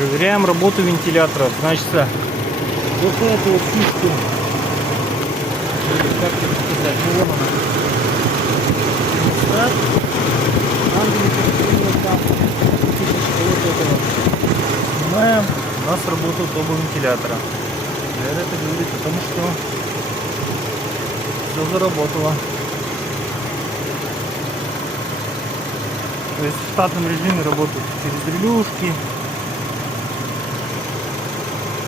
Проверяем работу вентиляторов. Значит, вот эту вот фишку, как это сказать, ну вот она. Термостат. Вот этого снимаем. У нас работают оба вентилятора. Это говорит о том, что все заработало. То есть в штатном режиме работают через релюшки.